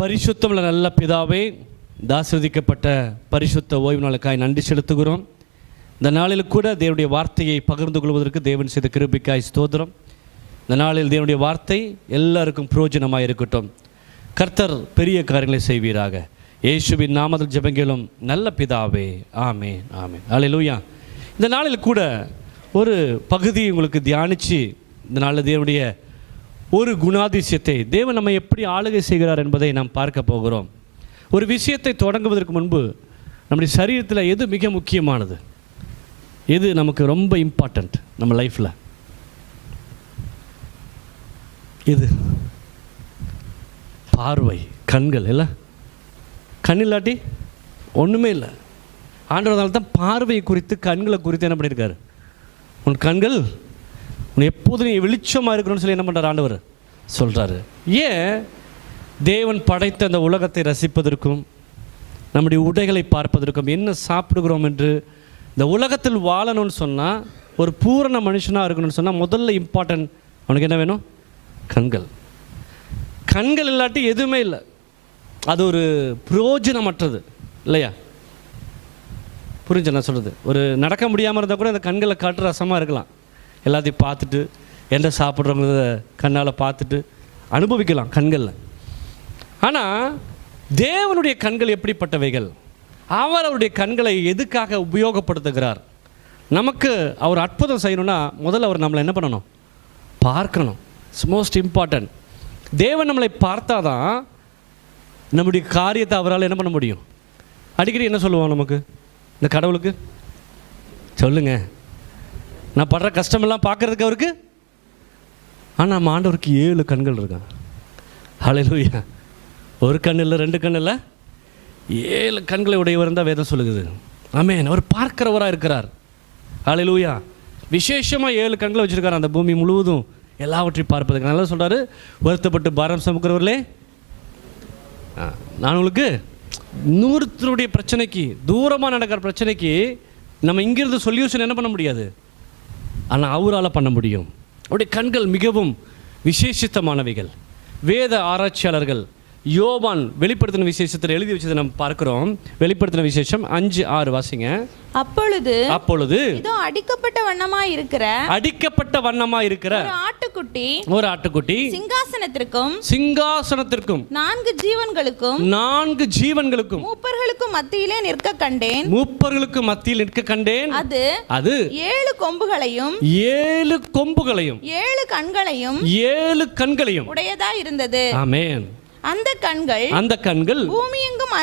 பரிசுத்தமுள்ள நல்ல பிதாவே, ஆசீர்வதிக்கப்பட்ட பரிசுத்த ஓய்வு நாளுக்காய் நன்றி செலுத்துகிறோம். இந்த நாளில் கூட தேவனுடைய வார்த்தையை பகிர்ந்து கொள்வதற்கு தேவன் செய்த கிருபைக்காய் ஸ்தோத்திரம். இந்த நாளில் தேவனுடைய வார்த்தை எல்லாருக்கும் பிரயோஜனமாக இருக்கட்டும். கர்த்தர் பெரிய காரியங்களை செய்வீராக. இயேசுவின் நாமத்தில் ஜெபங்களும் நல்ல பிதாவே, ஆமென் ஆமென். அல்லேலூயா. இந்த நாளில் கூட ஒரு பகுதி உங்களுக்கு தியானித்து இந்த நாளில் தேவனுடைய ஒரு குணாதிசயத்தை, தேவன் நம்மை எப்படி ஆளுகை செய்கிறார் என்பதை நாம் பார்க்க போகிறோம். ஒரு விஷயத்தை தொடங்குவதற்கு முன்பு நம்முடைய சரீரத்தில் எது மிக முக்கியமானது, எது நமக்கு ரொம்ப இம்பார்ட்டண்ட் நம்ம லைஃப்பில்? இது பார்வை, கண்கள். இல்லை, கண் இல்லாட்டி ஒன்றுமே இல்லை. ஆண்டவரால் தான் பார்வையை குறித்து, கண்களை குறித்து என்ன பண்ணியிருக்காரு? உன் கண்கள் எப்போதும் நீ வெளிச்சமாக இருக்கணும்னு சொல்லி என்ன பண்ணுறார் ஆண்டவர் சொல்கிறாரு. ஏன்? தேவன் படைத்த அந்த உலகத்தை ரசிப்பதற்கும், நம்முடைய உடைகளை பார்ப்பதற்கும், என்ன சாப்பிடுகிறோம் என்று, இந்த உலகத்தில் வாழணும்னு சொன்னால், ஒரு பூரண மனுஷனாக இருக்கணும்னு சொன்னால் முதல்ல இம்பார்ட்டன்ட் அவனுக்கு என்ன வேணும்? கண்கள். கண்கள் இல்லாட்டி எதுவுமே இல்லை. அது ஒரு பிரயோஜனமற்றது இல்லையா? புரிஞ்சு நான் சொல்கிறது? ஒரு நடக்க முடியாமல் இருந்தால் கூட அந்த கண்களை காட்டு ரசமாக இருக்கலாம். எல்லாத்தையும் பார்த்துட்டு, என்ன சாப்பிட்றவங்க கண்ணால் பார்த்துட்டு அனுபவிக்கலாம் கண்களில். ஆனால் தேவனுடைய கண்கள் எப்படிப்பட்டவைகள்? அவர் அவருடைய கண்களை எதுக்காக உபயோகப்படுத்துகிறார்? நமக்கு அவர் அற்புதம் செய்யணும்னா முதல்ல அவர் நம்மளை என்ன பண்ணணும்? பார்க்கணும். It's most important. தேவன் நம்மளை பார்த்தா தான் நம்முடைய காரியத்தை அவரால் என்ன பண்ண முடியும். அடிக்கடி என்ன சொல்லுவோம் நமக்கு, இந்த கடவுளுக்கு சொல்லுங்க, நான் படுற கஷ்டமெல்லாம் பார்க்கறதுக்கு அவருக்கு. ஆனால் நம்ம ஆண்டவருக்கு 7 கண்கள் இருக்கான். ஹல்லேலூயா. ஒரு கண் இல்லை, 2 கண் இல்லை, 7 கண்களை உடையவர் தான் வேதம் சொல்லுகிறது. ஆமென். அவர் பார்க்கிறவராக இருக்கிறார். ஹல்லேலூயா. விசேஷமாக 7 கண்களை வச்சுருக்கார் அந்த பூமி முழுவதும் எல்லாவற்றையும் பார்ப்பதுக்கு. நல்லா சொல்கிறாரு, வருத்தப்பட்டு பாரம் சுமக்கிறவர்களே, நான் உங்களுக்கு நூறுத்தருடைய பிரச்சனைக்கு, தூரமாக நடக்கிற பிரச்சனைக்கு நம்ம இங்கிருந்து சொல்யூஷன் என்ன பண்ண முடியாது, ஆனால் அவரால் பண்ண முடியும். அவருடைய கண்கள் மிகவும் விசேஷித்தமானவைகள். வேத ஆராய்ச்சியாளர்கள் யோவான் வெளிப்படுத்தின விசேஷத்தில் எழுதி வச்சதை நம்ம பார்க்கிறோம். வெளிப்படுத்தின விசேஷம் 5:6 வாசிங்க. அப்பொழுது இதோ அடிக்கப்பட்ட வண்ணமாய் இருக்கிற ஒரு ஆட்டுக்குட்டி சிங்காசனத்திற்கும் 4 ஜீவன்களுக்கும் மூப்பர்களுக்கும் மத்தியிலே நிற்க கண்டேன். அது 7 கொம்புகளையும் 7 கண்களையும் உடையதா இருந்தது. ஆமென். அந்த கண்கள் பூமியெங்கும்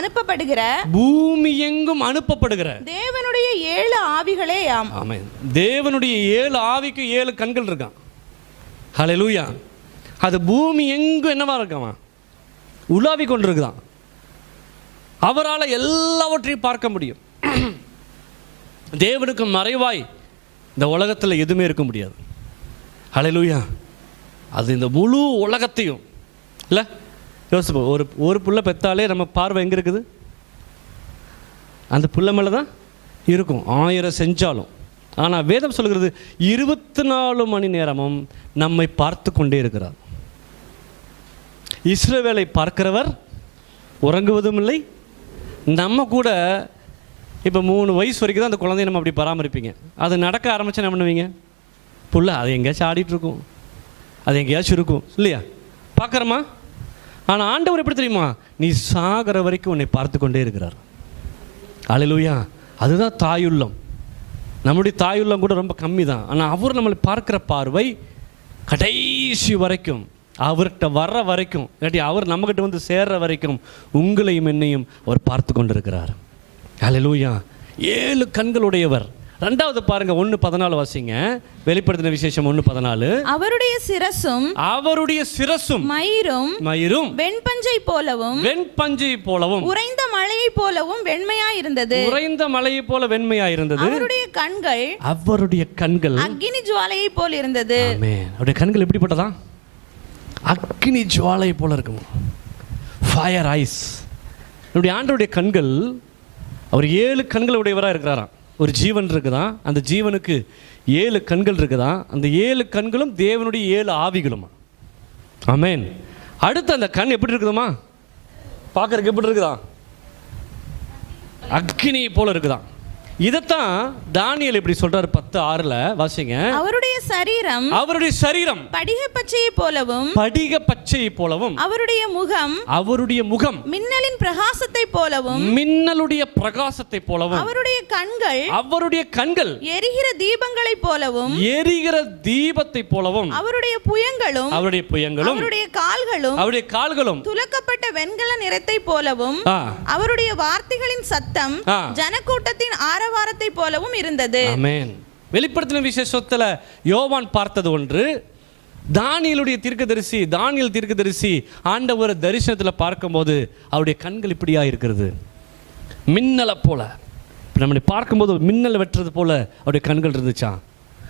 அனுப்பப்படுகிற தேவனுடைய 7 ஆவிகளே ஆம். ஆமென். தேவனுடைய 7 ஆவிக்கு 7 கண்கள் இருக்கான். ஹல்லேலூயா. அது பூமி எங்கும் என்னவா இருக்காமா, உலாவி கொண்டிருக்குதான். அவரால் எல்லாவற்றையும் பார்க்க முடியும். தேவனுக்கு மறைவாய் இந்த உலகத்தில் எதுவுமே இருக்க முடியாது. ஹல்லேலூயா. அது இந்த முழு உலகத்தையும் இல்லை யோசிப்போம். ஒரு புள்ள பெற்றாலே நம்ம பார்வை எங்கே இருக்குது? அந்த புள்ள மேலே தான் இருக்கும், 1000 செஞ்சாலும். ஆனால் வேதம் சொல்கிறது 24 மணி நேரமும் நம்மை பார்த்து கொண்டே இருக்கிறார். இஸ்ரவேலை பார்க்கிறவர் உறங்குவதும் இல்லை. நம்ம கூட இப்போ 3 வயசு வரைக்கும் தான் அந்த குழந்தைய நம்ம அப்படி பராமரிப்பீங்க. அது நடக்க ஆரம்பித்தா என்ன பண்ணுவீங்க? புள்ள அது எங்கேயாச்சும் ஆடிட்டுருக்கும், அது எங்கேயாச்சும் இருக்கும் இல்லையா? பார்க்குறோமா? ஆனால் ஆண்டவர் எப்படி தெரியுமா? நீ சாகிற வரைக்கும் உன்னை பார்த்து கொண்டே இருக்கிறார். அல்லேலூயா. அதுதான் தாயுள்ளம். நம்முடைய தாயுள்ளம் கூட ரொம்ப கம்மி தான். ஆனால் அவர் நம்மளை பார்க்குற பார்வை கடைசி வரைக்கும், அவர்கிட்ட வர்ற வரைக்கும், இல்லாட்டி அவர் நம்மகிட்ட வந்து சேர்ற வரைக்கும் உங்களையும் என்னையும் அவர் பார்த்து கொண்டிருக்கிறார். அல்லேலூயா. 7 கண்களுடையவர். 2வது பாருங்க, 1:14 வாசிங்க. வெளிப்படுத்தின விசேஷம் 1:14. அவருடைய சிரசும் மயிரும் வெண்பஞ்சை போலவும் உறைந்த மலையை போலவும் வெண்மையாய் இருந்தது. அவருடைய கண்கள் அக்கினி ஜுவாலையை போல இருந்தது. ஆமென். அவருடைய கண்கள் எப்படிப்பட்டதா? அக்கினி ஜுவாலை போல இருக்கும். Fire eyes. நம்முடைய ஆண்டவருடைய கண்கள், அவர் 7 கண்கள் உடையவராக இருக்கிறாராம். ஒரு ஜீவன் இருக்குதான், அந்த ஜீவனுக்கு 7 கண்கள் இருக்குதான். அந்த 7 கண்களும் தேவனுடைய 7 ஆவிகளுமா. ஆமென். அடுத்து அந்த கண் எப்படி இருக்குதுமா? பார்க்கறதுக்கு எப்படி இருக்குதான்? அக்னி போல இருக்குதான். இதைத்தான் தானியேல் இப்படி சொல்றாரு 10:6 வாசிங்க. அவருடைய சரீரம் படிக பச்சையை போலவும் அவருடைய முகம் மின்னலின் பிரகாசத்தை போலவும் அவருடைய கண்கள் எரிகிற தீபத்தை போலவும் அவருடைய புயங்களும் அவருடைய கால்களும் துலக்கப்பட்ட வெண்கல நிறத்தை போலவும் அவருடைய வார்த்தைகளின் சத்தம் ஜனக்கூட்டத்தின் ஆரவாரத்தை போலவும் இருந்தது. ஆமென். வெளிப்படுத்தின விசேஷத்துல யோவான் பார்த்தது ஒன்று, தானியேல் தீர்க்கதரிசி ஆண்டவர் தரிசனத்துல பார்க்கும்போது அவருடைய கண்கள் இப்படியா இருக்கிறது, மின்னலை போல. நம்ம பார்க்கும்போது மின்னல் வெட்டுறது போல அவருடைய கண்கள் இருந்துச்சான்.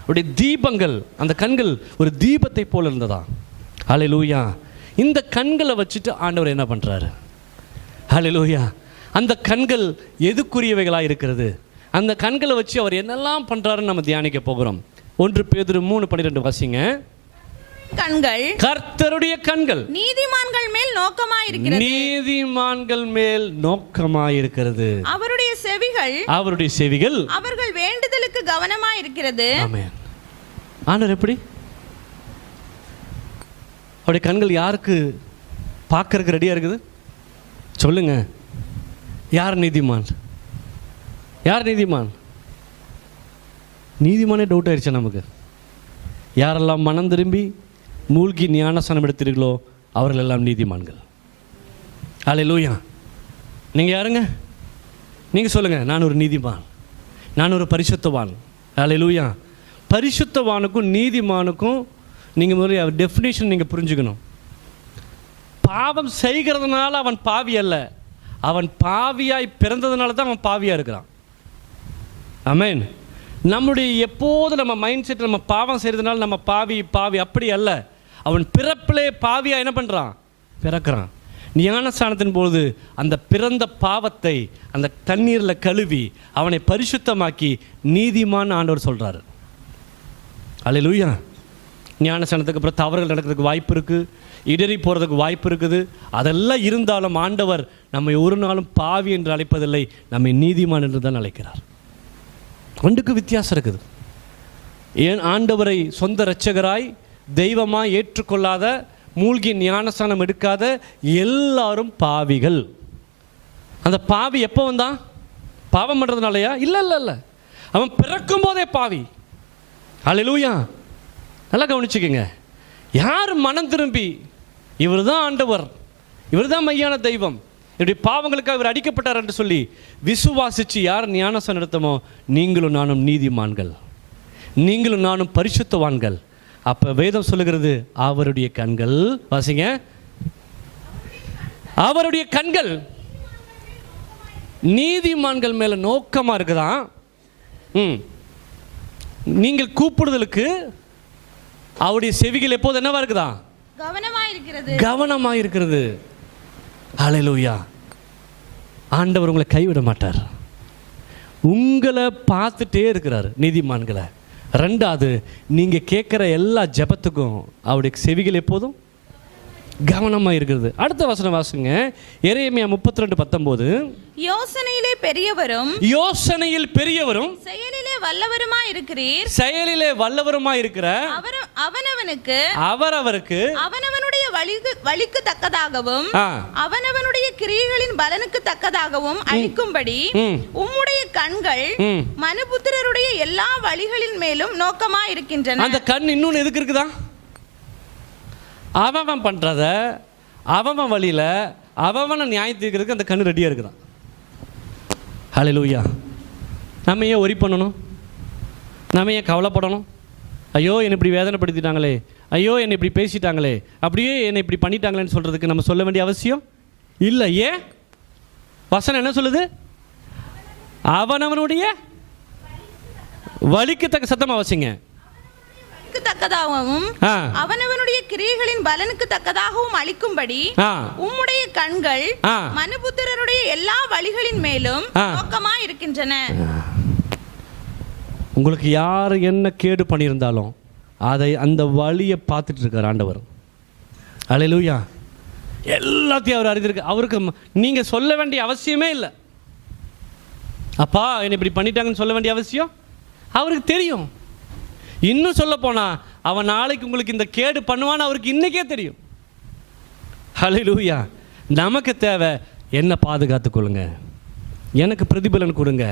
அவருடைய தீபங்கள், அந்த கண்கள் ஒரு தீபத்தை போல இருந்ததா. ஹல்லேலூயா. இந்த கண்களை வச்சுட்டு ஆண்டவர் என்ன பண்றாரு? ஹல்லேலூயா. அந்த கண்கள் எதுக்குரியவைகளாக இருக்கிறது? அந்த கண்களை வச்சு அவர் என்னெல்லாம் பண்றாருன்னு நம்ம தியானிக்க போகிறோம். 1 பேதுரு 3:12 வாசிங்க. கர்த்தருடைய கண்கள் நீதிமான்கள் மேல் நோக்கமாயிருக்கிறது. அவருடைய செவிகள் அவர்கள் வேண்டுதலுக்கு கவனமாயிருக்கிறது. ஆமென். ஆண்டவர் எப்படி? அவருடைய கண்கள் யாருக்கு பார்க்கறதுக்கு ரெடியா இருக்குது? சொல்லுங்க. யார் நீதிமான்? நீதிமானே டவுட் ஆயிடுச்சு நமக்கு. யாரெல்லாம் மனம் திரும்பி மூழ்கி ஞானஸ்நானம் எடுத்தீர்களோ அவர்கள் எல்லாம் நீதிமான்கள். ஹல்லேலூயா. நீங்கள் யாருங்க? நீங்கள் சொல்லுங்கள். நான் ஒரு நீதிமான், நான் ஒரு பரிசுத்தவான். ஹல்லேலூயா. பரிசுத்தவானுக்கும் நீதிமானுக்கும் நீங்கள் முதல்ல டெஃபினேஷன் நீங்கள் புரிஞ்சுக்கணும். பாவம் செய்கிறதுனால அவன் பாவி அல்ல, அவன் பாவியாய் பிறந்ததுனால தான் அவன் பாவியாக இருக்கிறான். ஆமென். நம்முடைய எப்போது நம்ம மைண்ட் செட் நம்ம பாவம் செய்கிறதுனால நம்ம பாவி அப்படி அல்ல. அவன் பிறப்பிலே பாவியாக என்ன பண்ணுறான்? பிறக்கிறான். ஞானஸ்நானத்தின் பொழுது அந்த பிறந்த பாவத்தை அந்த தண்ணீரில் கழுவி அவனை பரிசுத்தமாக்கி நீதிமான் ஆண்டவர் சொல்கிறாரு. அல்லேலூயா. ஞானஸ்நானத்துக்கு அப்புறம் தவறுகள் நடக்கிறதுக்கு வாய்ப்பு இருக்குது, இடறி போகிறதுக்கு வாய்ப்பு இருக்குது. அதெல்லாம் இருந்தாலும் ஆண்டவர் நம்மை ஒரு நாளும் பாவி என்று அழைப்பதில்லை, நம்மை நீதிமான் என்று தான் அழைக்கிறார். ஒன்றுக்கு வித்தியாசம் இருக்குது. ஏன் ஆண்டவரை சொந்த இரட்சகராய் தெய்வமாய் ஏற்றுக்கொள்ளாத, மூழ்கி ஞானஸ்நானம் எடுக்காத எல்லாரும் பாவிகள். அந்த பாவி எப்போ வந்தான்? பாவம் பண்ணுறதுனாலயா? இல்லை, அவன் பிறக்கும் போதே பாவி. ஹல்லேலூயா. நல்லா கவனிச்சுக்கோங்க. யார் மனம் திரும்பி இவர் தான் ஆண்டவர், இவர் தான் மையான தெய்வம், என்னுடைய பாவங்களுக்காக இவர் அடிக்கப்பட்டார் என்று சொல்லி விசுவாசிச்சு யார் ஞானஸ்நானம் எடுத்தமோ நீங்களும் நானும் நீதிமான்கள், நீங்களும் நானும் பரிசுத்தவான்கள். அப்போ வேதம் சொல்லுகிறது அவருடைய கண்கள், வாசிங்க, அவருடைய கண்கள் நீதிமான்கள் மேல நோக்கமா இருக்குதான். நீங்கள் கூப்பிடுதலுக்கு அவருடைய செவிகள் எப்போது என்னவா இருக்குதா? கவனமா இருக்கிறது. ஹல்லேலூயா. ஆண்டவர் உங்களை கைவிட மாட்டார், உங்களை பார்த்துட்டே இருக்கிறார் நீதிமான்களை. ரெண்டாவது, நீங்க கேட்குற எல்லா ஜெபத்துக்கும் அவருடைய செவிகள் எப்போதும் கவனமா இருக்கிறது. அடுத்த வசனம் வாசுங்க. எரேமியா 32:19. யோசனையில் பெரியவரும் செயலிலே வல்லவருமாய் இருக்கிற அவரவருக்கு அவனவனுடைய வழிக்கு தக்கதாகவும் அவனவனுடைய கிரியைகளின் பலனுக்கு தக்கதாகவும் அளிக்கும்படி உம்முடைய கண்கள் மனுபுத்திரருடைய எல்லா வழிகளின் மேலும் நோக்கமாய் இருக்கின்றன. அந்த கண் இன்னொன்னு எதுக்கு இருக்குதா? அவன் பண்றத அவன் வழியில அவனை நியாயத்திற்கு அந்த கண்ணு ரெடியா இருக்குதான். ஹல்லேலூயா. நம்ம ஏன் ஒரி பண்ணணும்? நம்ம ஏன் கவலைப்படணும்? ஐயோ என்னை இப்படி வேதனைப்படுத்திட்டாங்களே, ஐயோ என்னை இப்படி பேசிட்டாங்களே, அப்படியே என்னை இப்படி பண்ணிட்டாங்களேன்னு சொல்றதுக்கு நம்ம சொல்ல வேண்டிய அவசியம் இல்லை. ஏன்? வசனம் என்ன சொல்லுது? அவனவனுடைய வழிக்கு தக்க, சத்தமா வசிங்க, தக்கதாகவும் அவனவனுடைய கிரியைகளின் பலனுக்கு தக்கதாகவும் அளிக்கும்படி உம்முடைய கண்கள் மனுபுத்திரருடைய எல்லா வழிகளின் மேலும் நோக்கமாய் இருக்கின்றன. உங்களுக்கு யார் என்ன கேடு பண்ணியிருந்தாலும் அதை அந்த வழியை பார்த்துட்டு இருக்கார் ஆண்டவர். அல்லேலூயா. எல்லாத்தையும் அவர் அறிந்திருக்கு. அவருக்கு நீங்கள் சொல்ல வேண்டிய அவசியமே இல்லை. அப்பா என்னை இப்படி பண்ணிட்டாங்கன்னு சொல்ல வேண்டிய அவசியம் அவருக்கு தெரியும். இன்னும் சொல்ல போனால் அவன் நாளைக்கு உங்களுக்கு இந்த கேடு பண்ணுவான்னு அவருக்கு இன்றைக்கே தெரியும். ஹல்லேலூயா. நமக்கு தேவை என்ன பாதுகாத்து கொள்ளுங்க, எனக்கு பிரதிபலன் கொடுங்க,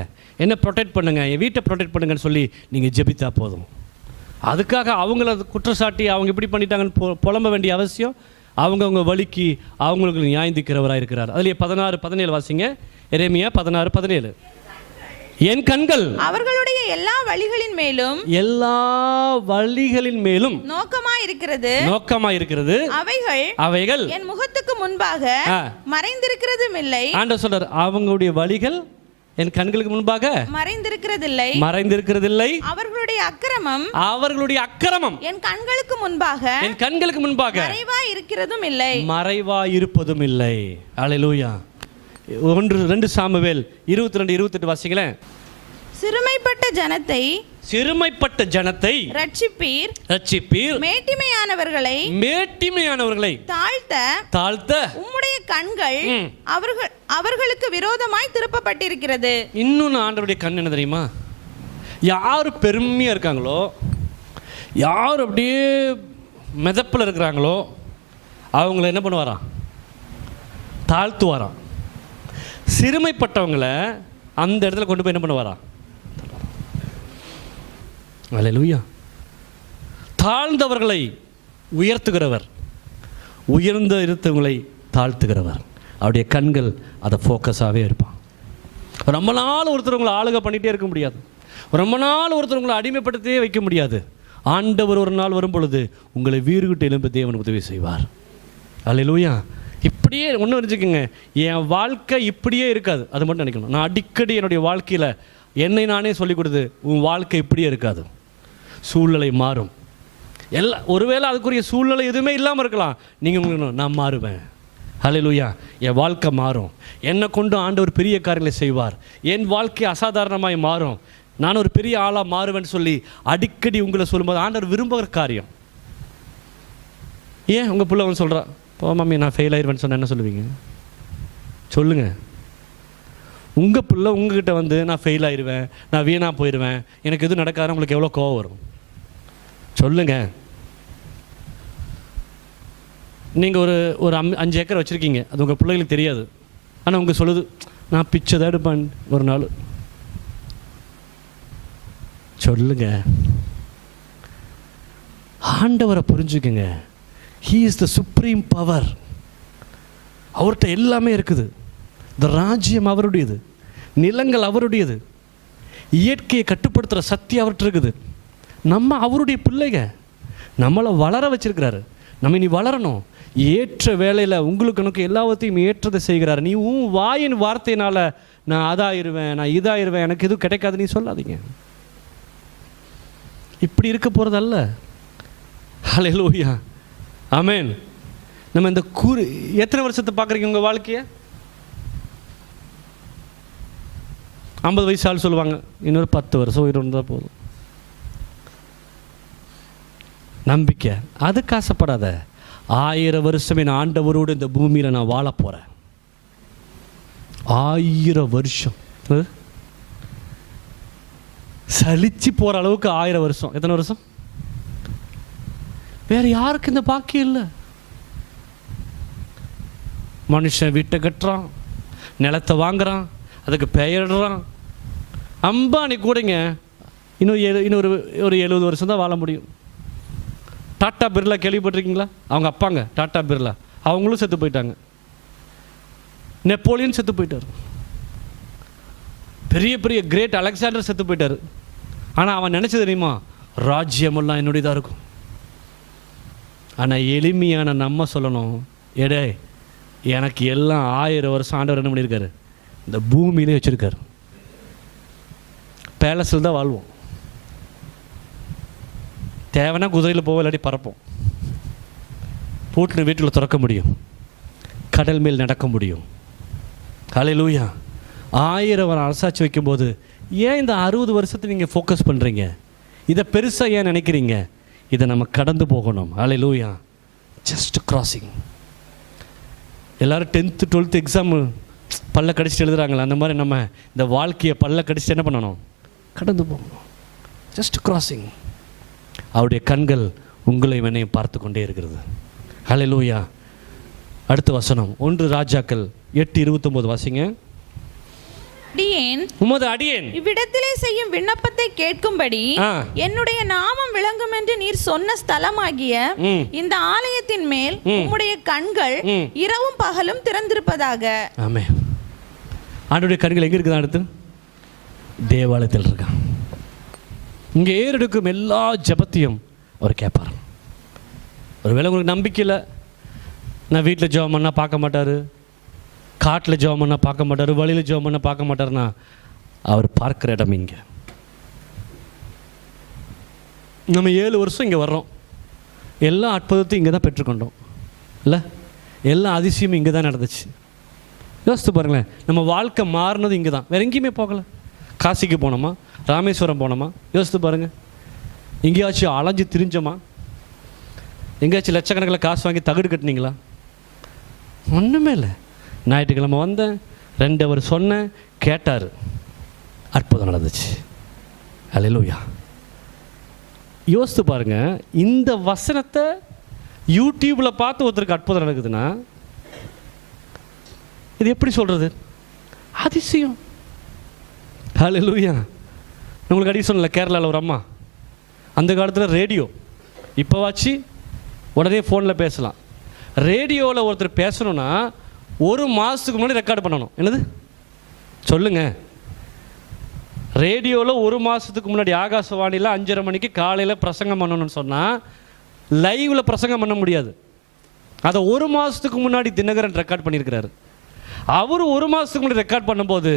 என்ன ப்ரொடெக்ட் பண்ணுங்க, என் வீட்டை ப்ரொடெக்ட் பண்ணுங்கன்னு சொல்லி நீங்கள் ஜெபித்தா போதும். அதுக்காக அவங்கள குற்றச்சாட்டி அவங்க இப்படி பண்ணிட்டாங்கன்னு புலம்ப வேண்டிய அவசியம் அவங்கவுங்க வழிக்கு அவங்களுக்கு நியாயந்திக்கிறவராக இருக்கிறார். அதுலேயே 16-17 வாசிங்க. எரேமியா 16-17. என் கண்கள் அவர்களுடைய எல்லா வழிகளின் மேலும் நோக்கமாய் இருக்கிறது. அவைகள் என் முகத்துக்கு முன்பாக மறைந்திருக்கிறதும் இல்லை. ஆண்டவர் சொல்றார், அவங்களுடைய வழிகள் என் கண்களுக்கு முன்பாக மறைந்திருக்கிறதில்லை. அவர்களுடைய அக்கிரமம் என் கண்களுக்கு முன்பாக மறைவாய் இருப்பதும் இல்லை. அல்லேலூயா. 1-2 சாமுவேல் 22-28 வாசிங்களேன். சிறுமைப்பட்ட ஜனத்தை ரட்சிப்பீர், மேட்டிமையானவர்களை தாழ்த்த உம்முடைய கண்கள் அவர்களுக்கு விரோதமாய் திருப்பப்பட்டிருக்கிறது. இன்னும் ஆண்டவருடைய கண் என்ன தெரியுமா? யார் பெருமையா இருக்காங்களோ, யார் அப்படியே மிதப்பில் இருக்கிறாங்களோ அவங்கள என்ன பண்ணுவாராம்? தாழ்த்துவாராம். சிறுமைப்பட்டவங்களை அந்த இடத்துல கொண்டு போய் என்ன பண்ணுவாராம்? அல்லேலூயா. தாழ்ந்தவர்களை உயர்த்துகிறவர், உயர்ந்த இருத்தவங்களை தாழ்த்துகிறவர். அவருடைய கண்கள் அதை ஃபோக்கஸாகவே இருப்பான். ரொம்ப நாள் ஒருத்தர் ஆளுகை பண்ணிகிட்டே இருக்க முடியாது. ரொம்ப நாள் ஒருத்தர் அடிமைப்படுத்தவே வைக்க முடியாது. ஆண்டவர் ஒரு நாள் வரும் பொழுது உங்களை வீறுகிட்டு எழும்ப தேவன் உதவி செய்வார். அல்லேலூயா. இப்படியே ஒன்று வச்சுக்கோங்க, என் வாழ்க்கை இப்படியே இருக்காது, அது மட்டும் நினைக்கணும். நான் அடிக்கடி என்னுடைய வாழ்க்கையில் என்னை நானே சொல்லிக் கொடுத்து, உன் வாழ்க்கை இப்படியே இருக்காது, சூழ்நிலை மாறும். ஒருவேளை அதுக்குரிய சூழ்நிலை எதுவுமே இல்லாமல் இருக்கலாம். நீங்கள் நான் மாறுவேன். ஹல்லேலூயா. என் வாழ்க்கை மாறும், என்னை கொண்டு ஆண்டவர் பெரிய காரியங்களை செய்வார், என் வாழ்க்கை அசாதாரணமாய் மாறும், நான் ஒரு பெரிய ஆளாக மாறுவேன்னு சொல்லி அடிக்கடி உங்களை சொல்லும்போது ஆண்டவர் விரும்புகிற காரியம். ஏன் உங்கள் பிள்ளை வந்து சொல்கிறா, போ மம்மி நான் ஃபெயில் ஆயிடுவேன்னு சொன்ன என்ன சொல்லுவீங்க? சொல்லுங்கள். உங்கள் பிள்ளை உங்ககிட்ட வந்து நான் ஃபெயில் ஆயிடுவேன், நான் வீணாக போயிடுவேன், எனக்கு எதுவும் நடக்காது, உங்களுக்கு எவ்வளோ கோவம் வரும்? சொல்லுங்கள். நீங்கள் ஒரு 5 ஏக்கர் வச்சுருக்கீங்க, அது உங்கள் பிள்ளைகளுக்கு தெரியாது. ஆனால் உங்கள் சொல்லுது, நான் பிச்சை தான் எடுப்பேன் ஒரு நாள். சொல்லுங்க. ஆண்டவரை புரிஞ்சுக்குங்க. He is the supreme power. அவர்கிட்ட எல்லாமே இருக்குது. இந்த ராஜ்யம் அவருடையது, நிலங்கள் அவருடையது, இயற்கையை கட்டுப்படுத்துகிற சக்தி அவர்கிட்ட இருக்குது. நம்ம அவருடைய பிள்ளைங்க, நம்மளை வளர வச்சிருக்கிறாரு. நம்ம இனி வளரணும். ஏற்ற வேலையில் உங்களுக்கு எனக்கு எல்லாத்தையும் ஏற்றதை செய்கிறாரு. நீ உன் வாயின் வார்த்தையினால் நான் அதாயிருவேன், நான் இதாயிருவேன், எனக்கு எதுவும் கிடைக்காது நீ சொல்லாதீங்க. இப்படி இருக்க போகிறதல்ல. ஹல்லேலூயா. ஆமென். நம்ம இந்த எத்தனை வருஷத்தை பார்க்குறீங்க உங்கள் வாழ்க்கையை? 50 வயசு ஆள் சொல்லுவாங்க, இன்னொரு 10 வருஷம் உயிர் இருந்தால் போதும். நம்பிக்கை, அதுக்கு ஆசைப்படாத. 1000 வருஷம் என் ஆண்டவரோடு இந்த பூமியில் நான் வாழ போகிறேன். 1000 வருஷம் சலிச்சு போகிற அளவுக்கு 1000 வருஷம். எத்தனை வருஷம்? வேறு யாருக்கு இந்த பாக்கியம் இல்லை. மனுஷன் வீட்டை கட்டுறான், நிலத்தை வாங்குறான், அதுக்கு பெயரிடுறான். அம்பானி கூடங்க இன்னொரு 70 வருஷம் தான் வாழ முடியும். டாட்டா பிர்லா கேள்விப்பட்டிருக்கீங்களா? அவங்க அப்பாங்க டாட்டா பிர்லா, அவங்களும் செத்து போயிட்டாங்க. நெப்போலியன் செத்து போயிட்டார். பெரிய பெரிய கிரேட் அலெக்சாண்டர் செத்து போயிட்டார். ஆனால் அவன் நினச்சது தெரியுமா? ராஜ்யமெல்லாம் என்னுடையதாக இருக்கும். ஆனால் எளிமையான நம்ம சொல்லணும், எடே எனக்கு எல்லாம் 1000 வருஷம் ஆண்டவர் என்ன பண்ணியிருக்காரு? இந்த பூமியிலே வச்சுருக்காரு. பேலஸில் தான் வாழ்வோம். தேவைன்னா குதிரையில் போக இல்லாட்டி பறப்போம். பூட்டின வீட்டில் திறக்க முடியும், கடல் மேல் நடக்க முடியும். ஹல்லேலூயா. 1000 அரசாட்சி வைக்கும்போது ஏன் இந்த 60 வருஷத்தை நீங்கள் ஃபோக்கஸ் பண்ணுறீங்க? இதை பெருசாக ஏன் நினைக்கிறீங்க? இதை நம்ம கடந்து போகணும். ஹல்லேலூயா. Just crossing. எல்லோரும் 10th 12th எக்ஸாமு பல்ல கடிச்சிட்டு எழுதுறாங்களே, அந்த மாதிரி நம்ம இந்த வாழ்க்கையை பல்ல கடிச்சிட்டு என்ன பண்ணணும்? கடந்து போகணும். Just crossing. அவருடைய கண்கள் உங்களை என்னையும் பார்த்து கொண்டே இருக்கிறது. ஹல்லேலூயா. அடுத்த வசனம் 1 ராஜாக்கள் 8:29 வாசிங்க. அடியேன் உமது அடியேன் இவ்விடத்திலே செய்யும் விண்ணப்பத்தை கேட்கும்படி என்னுடைய நாமம் விளங்கும் என்று நீர் சொன்ன ஸ்தலமாகிய இந்த ஆலயத்தின் மேல் உம்முடைய கண்கள் இரவும் பகலும் திறந்திருப்பதாக. ஆமென். ஆண்டவருடைய கண்கள் எங்க இருக்குதா? அடுத்து தேவாலயத்தில் இருக்கான். இங்கே ஏறெடுக்கும் எல்லா ஜபத்தையும் அவர் கேட்பார். ஒருவேளை உங்களுக்கு நம்பிக்கை இல்லை, நான் வீட்டில் ஜெபம் பண்ணால் பார்க்க மாட்டார், காட்டில் ஜெபம் பண்ணால் பார்க்க மாட்டார், வழியில் ஜெபம் பண்ணால் பார்க்க மாட்டார்னா, அவர் பார்க்குற இடம் இங்கே. நம்ம 7 வருஷம் இங்கே வர்றோம், எல்லா அற்புதத்தையும் இங்கே தான் பெற்றுக்கொண்டோம் இல்லை? எல்லா அதிசயமும் இங்கே தான் நடந்துச்சு. யோசித்து பாருங்களேன், நம்ம வாழ்க்கை மாறினது இங்கே தான், வேறு எங்கேயுமே போகலை. காசிக்கு போனோமா, ராமேஸ்வரம் போனோமா? யோசித்து பாருங்கள். எங்கேயாச்சும் அலைஞ்சு திரிஞ்சோமா? எங்கேயாச்சும் லட்சக்கணக்கில் காசு வாங்கி தகுடு கட்டினீங்களா? ஒன்றுமே இல்லை. ஞாயிற்றுக்கிழமை வந்தேன், 2 அவர் சொன்னேன், கேட்டார், அற்புதம் நடந்துச்சு. அல்லேலூயா. யோசித்து பாருங்கள், இந்த வசனத்தை யூடியூப்பில் பார்த்து ஒருத்தருக்கு அற்புதம் நடக்குதுன்னா இது எப்படி சொல்கிறது? அதிசயம். அல்லேலூயா. உங்களுக்கு அடி சொன்னல, கேரளாவில் ஒரு அம்மா, அந்த காலத்தில் ரேடியோ, இப்போவாச்சு உடனே ஃபோனில் பேசலாம். ரேடியோவில் ஒருத்தர் பேசணுன்னா 1 மாதத்துக்கு முன்னாடி ரெக்கார்டு பண்ணணும். என்னது சொல்லுங்கள்? ரேடியோவில் 1 மாதத்துக்கு முன்னாடி ஆகாசவாணியில் 5:30 மணிக்கு காலையில் பிரசங்கம் பண்ணணும்னு சொன்னால் லைவில் பிரசங்கம் பண்ண முடியாது. அதை 1 மாதத்துக்கு முன்னாடி தினகரன் ரெக்கார்ட் பண்ணியிருக்கிறாரு. அவர் 1 மாதத்துக்கு முன்னாடி ரெக்கார்ட் பண்ணும்போது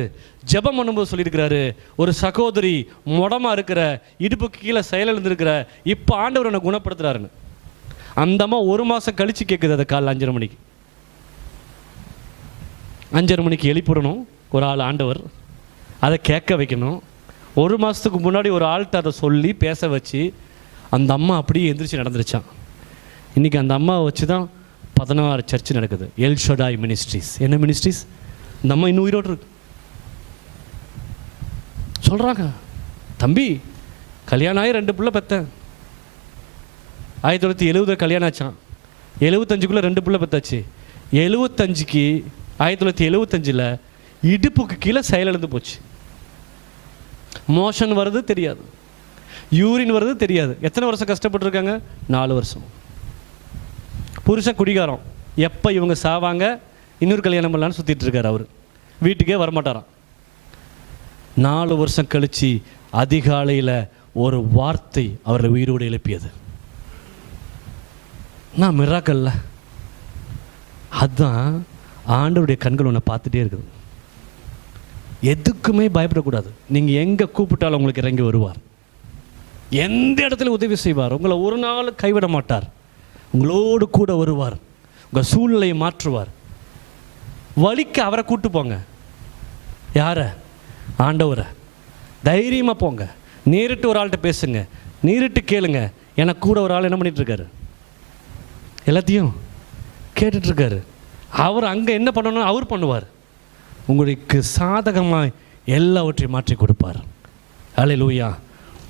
ஜெபம் பண்ணும்போது சொல்லியிருக்கிறாரு, ஒரு சகோதரி முடமாக இருக்கிற, இடுப்புக்கு கீழே செயலிழந்திருக்கிற, இப்போ ஆண்டவர் என்னை குணப்படுத்துகிறாருன்னு. அந்த அம்மா 1 மாதம் கழித்து கேட்குது. அதை காலைல 5:30 மணிக்கு 5:30 மணிக்கு எழுப்பிடணும் ஒரு ஆள் ஆண்டவர், அதை கேட்க வைக்கணும். 1 மாதத்துக்கு முன்னாடி ஒரு ஆள்கிட்ட அதை சொல்லி பேச வச்சு அந்த அம்மா அப்படியே எந்திரிச்சு நடந்துருச்சான். இன்றைக்கி அந்த அம்மாவை வச்சு தான் 16 சர்ச்சு நடக்குது. L Shaddai ministries. என்ன மினிஸ்ட்ரிஸ்? இந்த அம்மா இன்னும் உயிரோடு இருக்கு. சொல்கிறாங்க, தம்பி கல்யாணம் ஆகி 2 பிள்ளை பெற்றேன். 1970 கல்யாணம் ஆச்சான். 75க்குள்ளே 2 பிள்ளை பெற்றாச்சு. 75க்கு 1975 இடுப்புக்கு கீழே செயலிழந்து போச்சு. மோஷன் வருது தெரியாது, யூரின் வருது தெரியாது. எத்தனை வருஷம் கஷ்டப்பட்டுருக்காங்க? 4 வருஷம். புருஷன் குடிகாரம், எப்போ இவங்க சாவாங்க இன்னொரு கல்யாணம் பண்ணலான்னு சுற்றிட்டு இருக்கார். அவர் வீட்டுக்கே வரமாட்டாராம். 4 வருஷம் கழித்து அதிகாலையில் ஒரு வார்த்தை அவரை உயிரோடு எழுப்பியது. நான் மிராக்கல்ல. அதுதான் ஆண்டவருடைய கண்கள் உன்னை பார்த்துட்டே இருக்குது. எதுக்குமே பயப்படக்கூடாது. நீங்கள் எங்கே கூப்பிட்டாலும் உங்களுக்கு இறங்கி வருவார். எந்த இடத்துல உதவி செய்வார். உங்களை ஒரு நாள் கைவிட மாட்டார். உங்களோடு கூட வருவார். உங்கள் சூழ்நிலையை மாற்றுவார். வலிக்கு அவரை கூட்டு போங்க. யாரை? ஆண்டவரை. தைரியமாக போங்க. நேரிட்டு ஒரு ஆள்கிட்ட பேசுங்க, நேரிட்டு கேளுங்க. எனக்கு கூட ஒரு ஆள் என்ன பண்ணிகிட்ருக்காரு? எல்லாத்தையும் கேட்டுட்ருக்காரு. அவர் அங்கே என்ன பண்ணணும் அவர் பண்ணுவார். உங்களுக்கு சாதகமாக எல்லாவற்றையும் மாற்றி கொடுப்பார். அல்லேலூயா.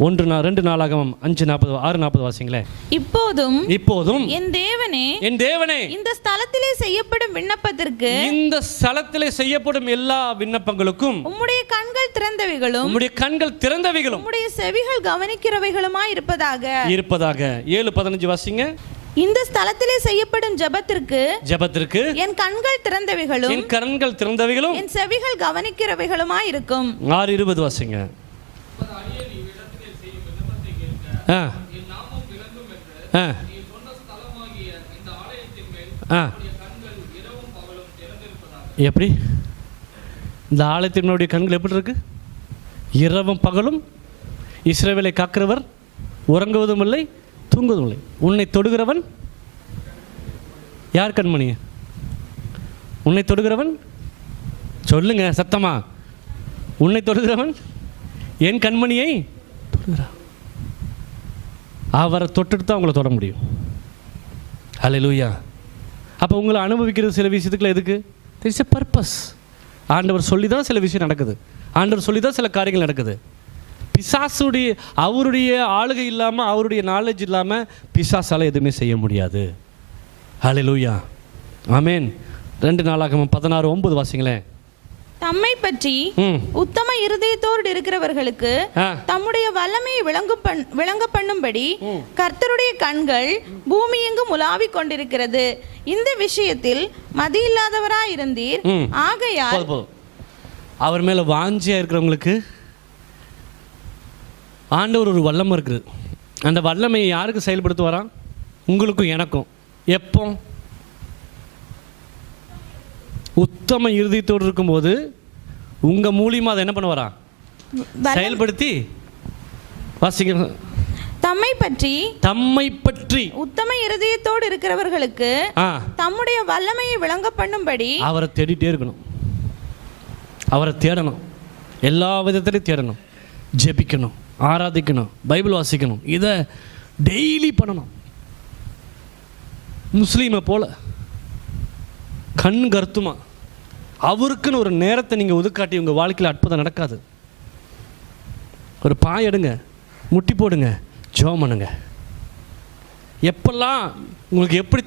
2 நாளாகமம் 5:40 6:40 வாசிங்களே. இப்போதும் என் தேவனே இந்த ஸ்தலத்திலே செய்யப்படும் விண்ணப்பத்திற்கு, இந்த ஸ்தலத்திலே செய்யப்படும் எல்லா விண்ணப்பங்களுக்கும் உம்முடைய கண்கள் திறந்தவைகளும் உம்முடைய செவிகள் கவனிக்கிறவைகளுமாய் இருப்பதாக. 7:15 வாசிங்க. இந்த ஸ்தலத்திலே செய்யப்படும் ஜெபத்திற்கு என் கண்கள் திறந்தவைகளும் என் செவிகள் கவனிக்கிறவைகளுமாய் இருக்கும். 6:20 வாசிங்க. எப்படி இந்த ஆலயத்தினுடைய கண்கள் எப்படி இருக்கு? இரவும் பகலும் இஸ்ரவேலை காக்கிறவர் உறங்குவதும் இல்லை தூங்குவதும் இல்லை. உன்னை தொடுகிறவன் யார் கண்மணி? உன்னை தொடுகிறவன் சொல்லுங்க சத்தமா. உன்னை தொடுகிறவன் என் கண்மணியை தொடுகிறான். அவரை தொட்டுட்டு தான் அவங்கள தொட முடியும். அல்லேலூயா. அப்போ உங்களை அனுபவிக்கிறது சில விஷயத்துக்குள்ள எதுக்கு? There is a purpose. ஆண்டவர் சொல்லி தான் சில விஷயம் நடக்குது, ஆண்டவர் சொல்லி தான் சில காரியங்கள் நடக்குது. பிசாசுடைய அவருடைய ஆளுகை இல்லாமல், அவருடைய நாலேஜ் இல்லாமல் பிசாசால் எதுவுமே செய்ய முடியாது. ஹல்லேலூயா, ஆமென். 2 நாளாகமம் 16:9 வாசிங்களேன். தம்மை பற்றி உத்தம இருதயத்தோடு இருக்கிறவர்களுக்கு தம்முடைய வல்லமையை விளங்க பண்ணும்படி கர்த்தருடைய கண்கள் பூமி எங்கும் உலாவிக் கொண்டிருக்கிறது. இந்த விஷயத்தில் மதியில்லாதவராயிருந்தீர். ஆகையால் அவர் மேல வாஞ்சியா இருக்கிறவங்களுக்கு ஆண்டவர் ஒரு வல்லமை இருக்குது. அந்த வல்லமையை யாருக்கு செயல்படுத்துவாராம்? உங்களுக்கும் எனக்கும். எப்போ? உத்தம இருதயத்தோடு இருக்கும்போது உங்க மூலியமா அதை என்ன பண்ணுவாரா? செயல்படுத்தி வாசிக்க. தம்மை பற்றி உத்தம இருதயத்தோடு இருக்கிறவர்களுக்கு தம்முடைய வல்லமையை விளங்க பண்ணும்படி அவரை தேடிட்டே இருக்கணும், அவரை தேடணும், எல்லா விதத்திலையும் தேடணும், ஜெபிக்கணும், ஆராதிக்கணும், பைபிள் வாசிக்கணும். இதை டெய்லி பண்ணணும். முஸ்லீமை போல கண் கருத்துமா அவருக்குன்னு ஒரு நேரத்தை நீங்கள் ஒதுக்காட்டி உங்கள் வாழ்க்கையில் அற்புதம் நடக்காது. ஒரு பாய் எடுங்க, முட்டி போடுங்க, ஜெபம் பண்ணுங்க. எப்பெல்லாம் உங்களுக்கு எப்படி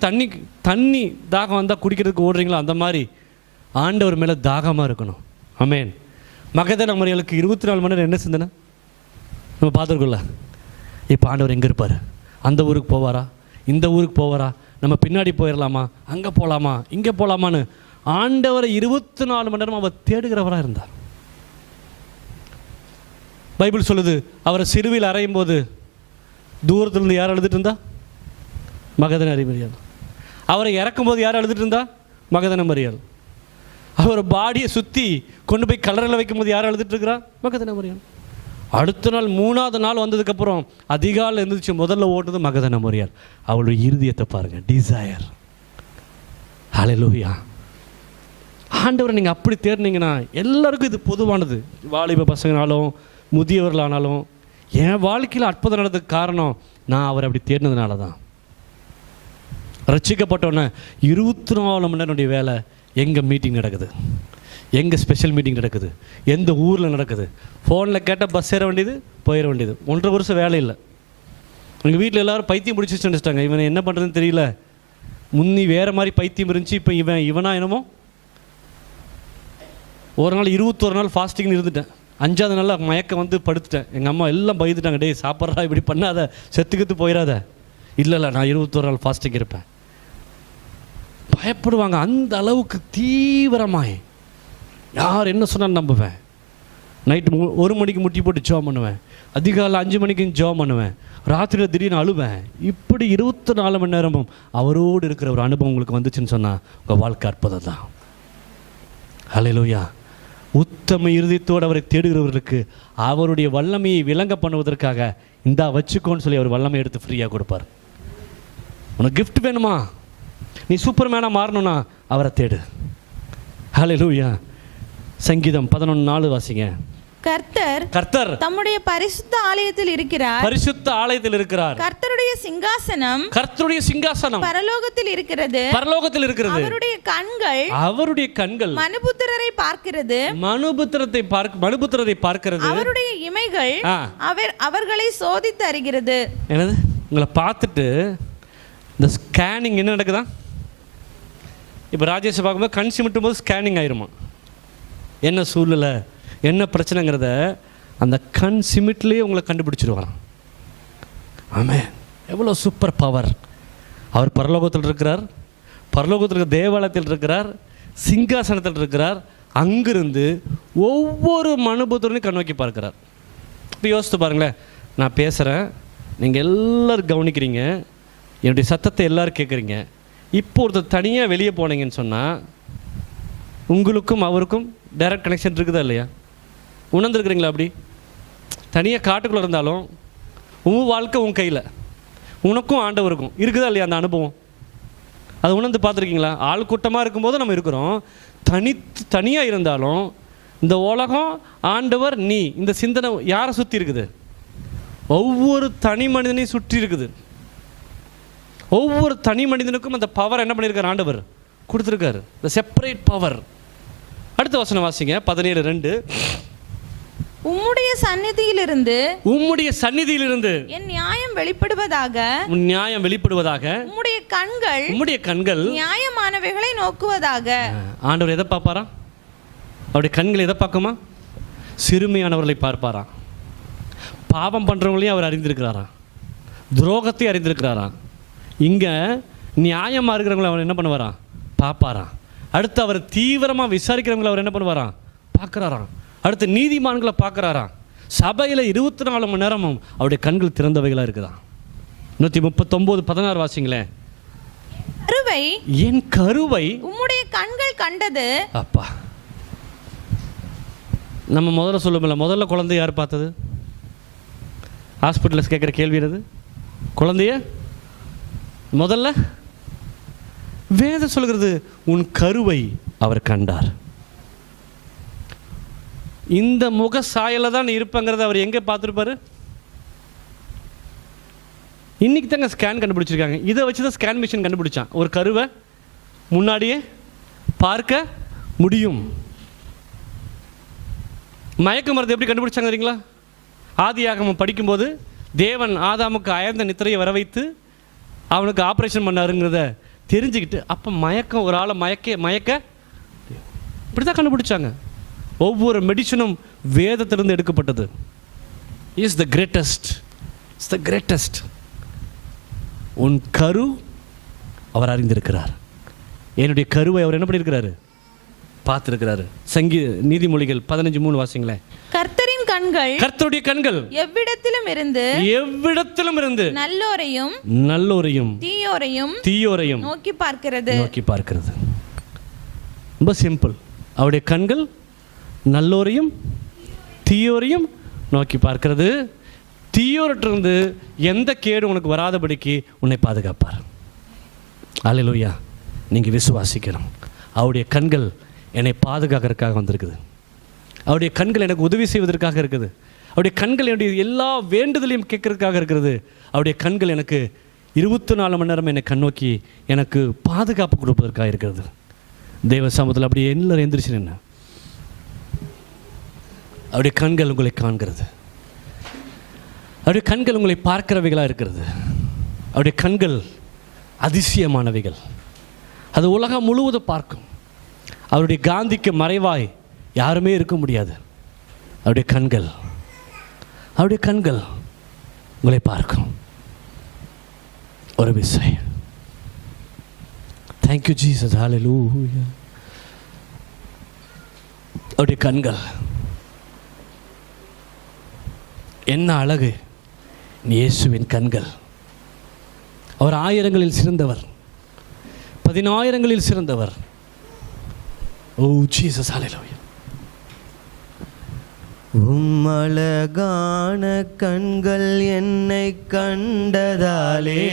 தண்ணி தாகம் வந்தால் குடிக்கிறதுக்கு ஓடுறீங்களோ அந்த மாதிரி ஆண்டவர் மேலே தாகமாக இருக்கணும். ஆமென். மகதன மரியாளுக்கு 24 மணி நேரம் என்ன சிந்தனை நம்ம பார்த்துருக்கோம்ல. இப்போ ஆண்டவர் எங்கே இருப்பார்? அந்த ஊருக்கு போவாரா, இந்த ஊருக்கு போவாரா, நம்ம பின்னாடி போயிடலாமா, அங்கே போகலாமா, இங்கே போகலாமான்னு ஆண்டவரை 24 மணி நேரம் அவர் தேடுகிறவராக இருந்தார். பைபிள் சொல்லுது, அவரை சிறுவில் அறையும் போது தூரத்திலிருந்து யார் அழுதுட்டு இருந்தா? மகதன மரியாள். அவரை இறக்கும் போது யார் அழுதுட்டு இருந்தா? மகதன மரியாள். அவர் பாடியை சுற்றி கொண்டு போய் கல்லறையில் வைக்கும் போது யார் அழுதுட்டு இருக்கிறா? மகதன மரியாள். அடுத்த நாள் 3ஆவது நாள் வந்ததுக்கப்புறம் அதிகாலை எழுந்திரிச்சு முதல்ல ஓட்டுறது மகதன மரியாள். அவளுடைய இருதயத்தை பாருங்க, டிசையர். ஹல்லேலூயா. ஆண்டவரை நீங்கள் அப்படி தேடினீங்கன்னா எல்லாருக்கும் இது பொதுவானது. வாலிப பசங்கனாலும் முதியவர்களானாலும் என் வாழ்க்கையில் அற்புதம் நடந்ததுக்கு காரணம் நான் அவரை அப்படி தேடினதுனால தான். ரட்சிக்கப்பட்டோன்னே 24 மணி நேரம் வேலை. எங்கே மீட்டிங் நடக்குது, எங்கே ஸ்பெஷல் மீட்டிங் நடக்குது, எந்த ஊரில் நடக்குது, ஃபோனில் கேட்டால் பஸ் ஏற வேண்டியது, போயிட வேண்டியது. 1.5 வருஷம் வேலை இல்லை. எங்கள் வீட்டில் எல்லோரும் பைத்தியம் பிடிச்சி வச்சுட்டாங்க. இவனை என்ன பண்ணுறதுன்னு தெரியல. முன்னி வேறு மாதிரி பைத்தியம் இருந்துச்சு, இப்போ இவனா என்னமோ. ஒரு நாள் 21 நாள் ஃபாஸ்டிங்னு இருந்துட்டேன். 5ஆவது நாள் மயக்கம் வந்து படுத்துட்டேன். எங்கள் அம்மா எல்லாம் பயந்துட்டாங்க, டேய் சாப்பிட்றா, இப்படி பண்ணாத, செத்துக்கிட்டு போயிடாத. இல்லை நான் 21 நாள் ஃபாஸ்டிங் இருப்பேன். பயப்படுவாங்க. அந்த அளவுக்கு தீவிரமாய் யார் என்ன சொன்னாலும் நம்புவேன். நைட்டு 1 மணிக்கு முட்டி போட்டு ஜெபம் பண்ணுவேன், அதிகாலை 5 மணிக்கு ஜெபம் பண்ணுவேன், ராத்திரியில் திடீர்னு அழுவேன். இப்படி 24 மணி நேரமும் அவரோடு இருக்கிற ஒரு அனுபவம் உங்களுக்கு வந்துச்சுன்னு சொன்னால் உங்கள் வாழ்க்கை அற்புதம் தான். ஹல்லேலூயா. உத்தம இருதயத்தோடு அவரை தேடுகிறவர்களுக்கு அவருடைய வல்லமையை விளங்க பண்ணுவதற்காக இந்தா வச்சுக்கோன்னு சொல்லி அவர் வல்லமை எடுத்து ஃப்ரீயாக கொடுப்பார். உனக்கு கிஃப்ட் வேணுமா, நீ சூப்பர் மேனாக மாறணும்னா அவரை தேடு. ஹல்லேலூயா. சங்கீதம் 11:4 வாசிங்க. கர்த்தர் தம்முடைய பரிசுத்த ஆலயத்தில் இருக்கிறார். பரிசுத்த ஆலயத்தில் இருக்கிறார். கர்த்தருடைய சிங்காசனம் பரலோகத்தில் இருக்கிறது. அவருடைய கண்கள் மனுபுத்திரரை பார்க்கிறது. அவருடைய இமைகள் அவர்களை சோதித்து அறிகிறது. என்னது? உங்களை பார்த்துட்டு இந்த ஸ்கேனிங் என்ன நடக்குதா? இப்போ ராஜேஷை பார்க்கும்போது கண் சிமிட்டும் போது ஸ்கேனிங் ஆயிருமா? என்ன சூழ்நிலை, என்ன பிரச்சனைங்கிறத அந்த கண் சிமிட்லேயே உங்களை கண்டுபிடிச்சிடுவாராம். ஆமென். எவ்வளோ சூப்பர் பவர். அவர் பரலோகத்தில் இருக்கிறார், பரலோகத்தில் இருக்கிற தேவாலயத்தில் இருக்கிறார், சிங்காசனத்தில் இருக்கிறார். அங்கிருந்து ஒவ்வொரு மனுபுத்திரனையும் கண் நோக்கி பார்க்கிறார். இப்போ யோசித்து பாருங்களேன், நான் பேசுகிறேன், நீங்கள் எல்லோரும் கவனிக்கிறீங்க, என்னுடைய சத்தத்தை எல்லோரும் கேட்குறீங்க. இப்போ ஒருத்தர் தனியாக வெளியே போனீங்கன்னு சொன்னால் உங்களுக்கும் அவருக்கும் டைரக்ட் கனெக்ஷன் இருக்குதா இல்லையா? உணர்ந்துருக்குறீங்களா? அப்படி தனியாக காட்டுக்குள்ளே இருந்தாலும் உன் வாழ்க்கை உன் கையில், உனக்கும் ஆண்டவருக்கும் இருக்குதா இல்லையா அந்த அனுபவம்? அதை உணர்ந்து பார்த்துருக்கீங்களா? ஆள் கூட்டமாக இருக்கும்போது நம்ம இருக்கிறோம், தனியாக இருந்தாலும் இந்த உலகம், ஆண்டவர், நீ, இந்த சிந்தனை யாரை சுற்றி இருக்குது? ஒவ்வொரு தனி மனிதனையும் சுற்றி இருக்குது. ஒவ்வொரு தனி மனிதனுக்கும் அந்த பவர் என்ன பண்ணியிருக்காரு? ஆண்டவர் கொடுத்துருக்காரு, இந்த செப்பரேட் பவர். அடுத்த வசனம் வாசிங்க, 17:2. உம்முடைய சந்நிதியிலிருந்து என் நியாயம் வெளிப்படுவதாக உம்முடைய கண்கள் நியாயமானவைகளை நோக்குவதாக. ஆண்டவர் எதை பார்ப்பாரா? அவருடைய கண்கள் எதை பார்க்குமா? சிறுமையானவர்களை பார்ப்பாரா? பாவம் பண்றவங்களையும் அவர் அறிந்திருக்கிறாரா? துரோகத்தை அறிந்திருக்கிறாரா? இங்க நியாயமா இருக்கிறவங்களை அவர் என்ன பண்ணுவாரா? பார்ப்பாரா? அடுத்து அவர் தீவிரமா விசாரிக்கிறவங்களை அவர் என்ன பண்ணுவாரா? பார்க்கிறாராம். அடுத்து நீதிமான்களை பார்க்குறாரா? சபையில் 24 மணி நேரமும் அவருடைய கண்கள் திறந்தவைகளாக இருக்குதா? 139:16 வாசிங்களேன். என் கருவை உம்முடைய கண்கள் கண்டது. அப்பா, நம்ம முதல்ல சொல்லுமில்ல, முதல்ல குழந்தை யார் பார்த்தது? ஹாஸ்பிட்டலில் கேட்குற கேள்வி அது. குழந்தைய முதல்ல வேதம் சொல்கிறது, உன் கருவை அவர் கண்டார். இந்த முக சாயல தான் இருப்பங்கிறத அவர் எங்கே பார்த்துருப்பாரு? இன்னைக்கு தாங்க ஸ்கேன் கண்டுபிடிச்சிருக்காங்க. இதை வச்சு தான் ஸ்கேன் மிஷின் கண்டுபிடிச்சான். ஒரு கருவை முன்னாடியே பார்க்க முடியும். மயக்க மருந்து எப்படி கண்டுபிடிச்சாங்க தெரியுங்களா? ஆதியாகமம் படிக்கும்போது தேவன் ஆதாமுக்கு அயர்ந்த நித்திரையை வர வைத்து அவனுக்கு ஆப்ரேஷன் பண்ணாருங்கிறத தெரிஞ்சுக்கிட்டு, அப்போ மயக்கம், ஒரு ஆளை மயக்க இப்படி தான் கண்டுபிடிச்சாங்க. ஒவ்வொரு மெடிசனும் வேதத்திலிருந்து எடுக்கப்பட்டது. Is the greatest, it's the greatest. உன் கரு அவர் அறிந்திருக்கிறார். என்னுடைய கருவை அவர் என்ன பண்ணியிருக்கிறாரு? பார்த்திருக்கிறாரு. நீதிமொழிகள் 15:3 வாசிங்களேன். கர்த்தருடைய கண்கள் எவ்விடத்திலும் இருந்து நல்லோரையும் தீயோரையும் நோக்கி பார்க்கிறது. ரொம்ப சிம்பிள். அவருடைய கண்கள் நல்லோரையும் தீயோரையும் நோக்கி பார்க்கிறது. தீயோரிட்டிருந்து எந்த கேடு உனக்கு வராதபடிக்கு உன்னை பாதுகாப்பார். அல்லேலூயா. நீங்கள் விசுவாசிக்கணும். அவருடைய கண்கள் என்னை பாதுகாக்கிறதுக்காக வந்திருக்குது. அவருடைய கண்கள் எனக்கு உதவி செய்வதற்காக இருக்குது. அவருடைய கண்கள் என்னுடைய எல்லா வேண்டுதலையும் கேட்கறதுக்காக இருக்கிறது. அவருடைய கண்கள் எனக்கு 24 மணி நேரம் என்னை கண்ணோக்கி எனக்கு பாதுகாப்பு கொடுப்பதற்காக இருக்கிறது. தேவ சமூகத்தில் அப்படியே எல்லாரும் எந்திரிச்சு நின்று அவருடைய கண்கள் உங்களை காண்கிறது. அவருடைய கண்கள் உங்களை பார்க்கிறவைகளாக இருக்கிறது. அவருடைய கண்கள் அதிசயமானவைகள். அது உலகம் முழுவதும் பார்க்கும். அவருடைய காந்திக்கு மறைவாய் யாருமே இருக்க முடியாது. அவருடைய கண்கள் உங்களை பார்க்கும். ஒரு விஷயம். Thank you Jesus. ஹல்லேலூயா. அவருடைய கண்கள் என்ன அழகு! இயேசுவின் கண்கள். அவர் 1000ங்களில் சிறந்தவர், 10000ங்களில் சிறந்தவர். ஓ ஜீசஸ். ஹல்லேலூயா. அழகான கண்கள் என்னை கண்டதாலே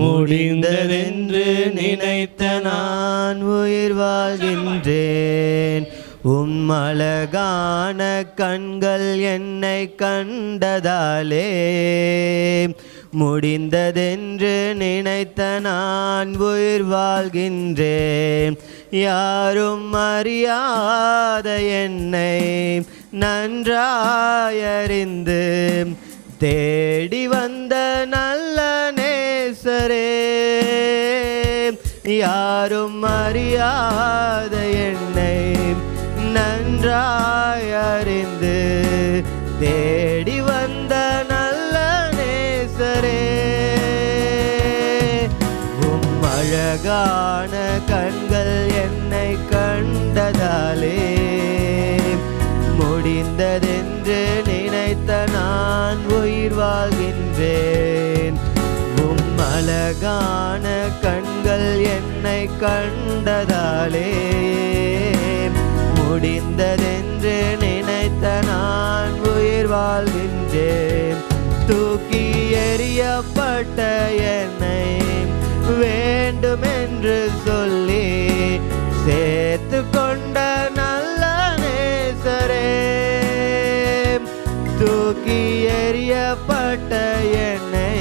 முடிந்ததென்று நினைத்த நான் உயிர் வாழ்கின்றேன். அழகான கண்கள் என்னை கண்டதாலே முடிந்ததென்று நினைத்த நான் உயிர் வாழ்கின்றேன். யாரும் அறியாத என்னை நன்றாயறிந்து தேடி வந்த நல்ல நேசரே, யாரும் அறியாத என்னை நன்றாயறிந்து தேடி வந்த நல்ல நேசரே, அழகான கண்கள் என்னை கண்டதாலே முடிந்ததென்று நினைத்த நான் உயிர் வாழ்கின்றேன். அழகான கண்கள் என்னை கண்டதாலே முடிந்ததென்று நினைத்த நான் உயிர் வாழ்கின்றேன். தூக்கி எறியப்பட்ட என்னை வேண்டுமென்று சொல்லி சேர்த்து கொண்ட நல்ல நேசரே, தூக்கி எறியப்பட்ட என்னை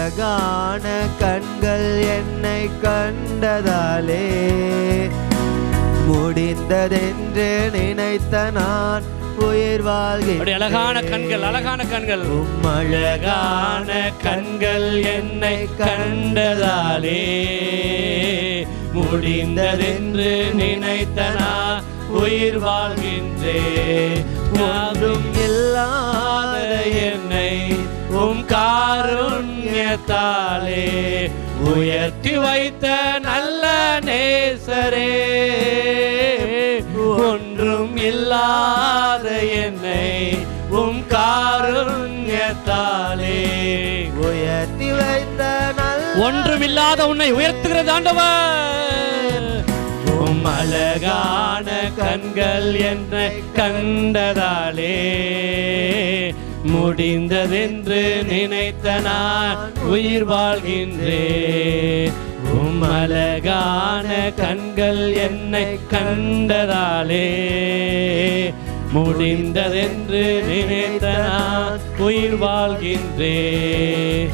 அழகான கண்கள் என்னை கண்டதாலே முடிந்ததென்று நினைத்த நான் உயிர் வாழ்கிறேன். அழகான கண்கள், அழகான கண்கள், அழகான கண்கள் என்னை கண்டதாலே முடிந்ததென்று நினைத்த நான் உயிர் வாழ்கின்றேன். யாரும் இல்லாத என்னை உம் காருண்யத்தாலே உயர்த்தி வைத்த நல்ல நேசரே, ஒன்றும் இல்லாத என்னை உம் காருண்யத்தாலே உயர்த்தி வைத்த நல்ல ஒன்றும் இல்லாத உன்னை உயர்த்துகிறது ஆண்டவர். உம் அழகான கண்கள் என்னை கண்டதாலே முடிந்ததென்று நினைத்த நான் உயிர் வாழ்கின்றேன். உம் அழகான கண்கள் என்னை கண்டதாலே முடிந்ததென்று நினைத்த நான் உயிர் வாழ்கின்றேன்.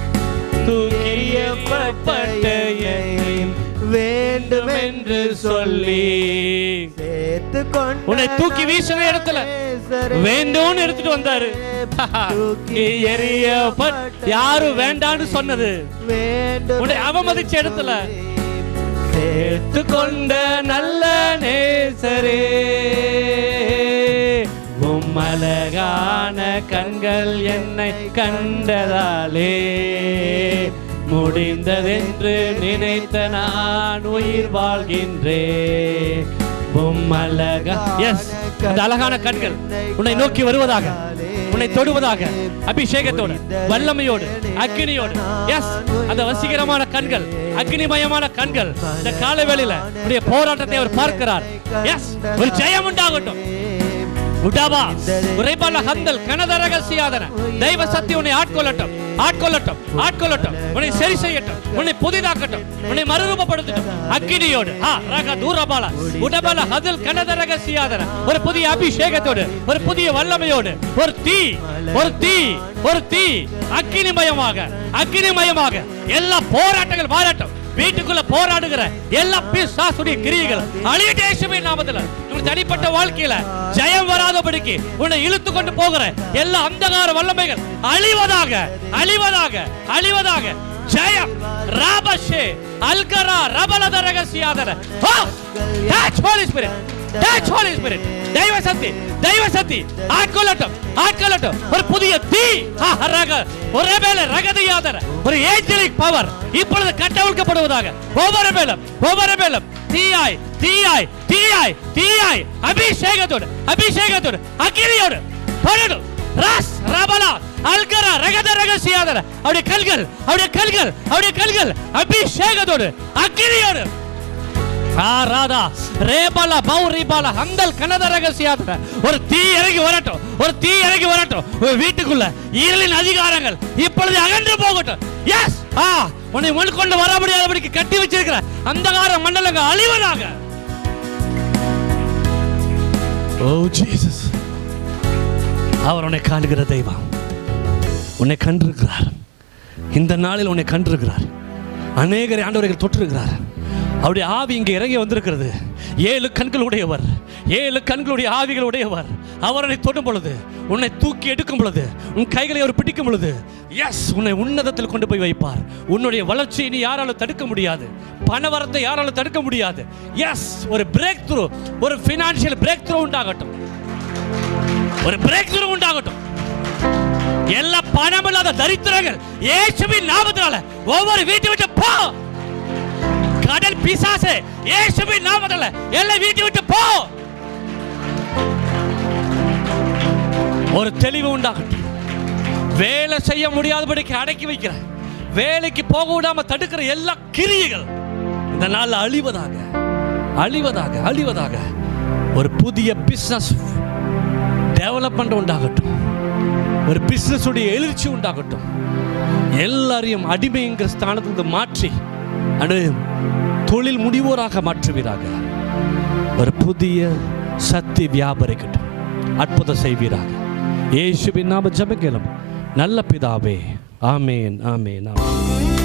தூக்கியப்பட்ட என்னை வேண்டும் என்று சொல்லி சேர்த்து கொண்ட உன்னை தூக்கி வீசின இடத்துல வேண்டும் எடுத்துட்டு வந்தாரு. யாரும் வேண்டான்னு சொன்னது உன்னை அவமதிச்ச இடத்துல சேர்த்து கொண்ட நல்ல நேசரே, உம் அழகான கண்கள் என்னை கண்டதாலே முடிந்ததென்று நினைத்த நான் உயிர் வாழ்கின்றேன். அந்த அழகான கண்கள் உன்னை நோக்கி வருவதாக, உன்னை தொடுவதாக, அபிஷேகத்தோடு, வல்லமையோடு, அக்னியோடு. எஸ், அந்த வசீகரமான கண்கள், அக்னிமயமான கண்கள் இந்த காலவேளையில உடைய போராட்டத்தை அவர் பார்க்கிறார். எஸ், ஒரு ஜெயம் உண்டாகட்டும். உடாபா உரைபால ஹந்தல் கனதரகசியாதன தெய்வ சத்தியம் உன்னை ஆட்கொள்ளட்டும், ஆட்கொள்ளட்டும், ஆட்கொள்ளட்டும். உன்னை சரி செய்யட்டும், உன்னை புதிதாக்கட்டும், உன்னை மறுரூபப்படுத்தட்டும். அக்கினியோடு ரக தூரபால உடபால ஹதல் கனதரகசியாதன ஒரு புதிய அபிஷேகத்தோடு, ஒரு புதிய வல்லமையோடு, ஒரு தீ, ஒரு தீ, ஒரு தீ, அக்கினிமயமாக, அக்கினிமயமாக எல்லா போராட்டங்கள் மாறட்டும். வீட்டுக்குள்ள போராடுகிற எல்லா பிசாசுடைய கிரியைகள் அழியட்டும் இயேசுவின் நாமத்தில். உன் தனிப்பட்ட வாழ்க்கையில ஜெயம் வராதபடிக்கு உன்னை இழுத்து கொண்டு போகிற எல்லா அந்தகார வல்லமைகள் அழிவதாக, அழிவதாக, அழிவதாக. ஜெயம் ராபஷே அல்கரா ரபலத ரகசியாதர. Touch holy spirit, touch holy spirit. தெய்வ சக்தி, தெய்வ சக்தி ஆட்கொள்ளட்டும், ஆட்கொள்ளட்டும். ஒரு புதிய தீ, ஒரு மேல ரகதியாதர ஒரு ஏஞ்சலிக் பவர் இப்பொழுது கட்டவிழ்க்கப்படுவதாக. ஒவ்வொரு மேலும், ஒவ்வொரு மேலும் தீயாய், தீயாய், தீயாய், தீயாய், அபிஷேகத்தோடு, அபிஷேகத்தோடு, அக்கினியோடு பரடு. ராஸ் ரபலா அல்கரா ரகத ரகசியாதர அவருடைய கல்கள், அவருடைய கல்கள், அவருடைய கல்கள் அபிஷேகத்தோடு, அக்கினியோடு. ராதா ரேபாலா பௌரிபாலா ஹந்தல் கனத ரகசியாதர ஒரு தீ இறங்கி வரட்டும், ஒரு தீ இறங்கி வரட்டும். வீட்டுக்குள்ள இருளின் அதிகாரங்கள் இப்பொழுது அகன்று போகட்டும். எஸ், உன்னை முன்கொண்டு வர முடியாதபடிக்கு கட்டி வச்சிருக்கிற அந்தகார மண்டலங்கள் அழிவதாக. ஓ ஜீசஸ், அவர் உன்னை காண்கிற தெய்வம், உன்னை கண்டிருக்கிறார். இந்த நாளில் உன்னை கண்டிருக்கிறார். அநேகரை ஆண்டவர்கள் தொற்றிருக்கிறார். அவருடைய ஆவி இங்கே இறங்கி வந்திருக்கிறது. 7 கண்கள் உடையவர், 7 கண்களுடைய ஆவிகள் உடையவர். அவரை தொடும் பொழுது, உன்னை தூக்கி எடுக்கும் பொழுது, உன் கைகளை அவர் பிடிக்கும் பொழுது, எஸ், உன்னை உன்னதத்தில் கொண்டு போய் வைப்பார். உன்னுடைய வளர்ச்சியை நீ யாராலும் தடுக்க முடியாது, பணவரத்தை யாராலும் தடுக்க முடியாது. எஸ், ஒரு பிரேக் த்ரூ, ஒரு பினான்சியல் பிரேக் த்ரூ உண்டாகட்டும், ஒரு பிரேக் த்ரூ உண்டாகட்டும். எல்லா பணமில்லாத தரித்திரங்கள் இயேசுவின் நாமத்தினால ஒவ்வொரு வீட்டை விட்டு போ. கடல் பிசாசே இயேசுவின் நாமத்தினால எல்லா வீட்டை விட்டு போ. ஒரு தெளிவு உண்டாகட்டும். வேலை செய்ய முடியாதபடிக்கு அடக்கி வைக்கிற, வேலைக்கு போக விடாம தடுக்கிற எல்லா கிரியைகள் இந்த நாள்ல அழிவதாக, அழிவதாக, அழிவதாக. ஒரு புதிய பிசினஸ் டெவலப்மெண்ட் உண்டாகட்டும், ஒரு பிசினஸ் உடைய எழுச்சி உண்டாகட்டும். எல்லாரையும் அடிமைங்கிற ஸ்தானத்திலிருந்து மாற்றி தொழில் முனைவோராக மாற்றுவீராக. ஒரு புதிய சக்தி வியாபரிக்கட்டும், அற்புதம் செய்வீராக. இயேசுவின் நாம ஜெபம் கேளும் நல்ல பிதாவே. ஆமேன் ஆமேன் ஆமேன்.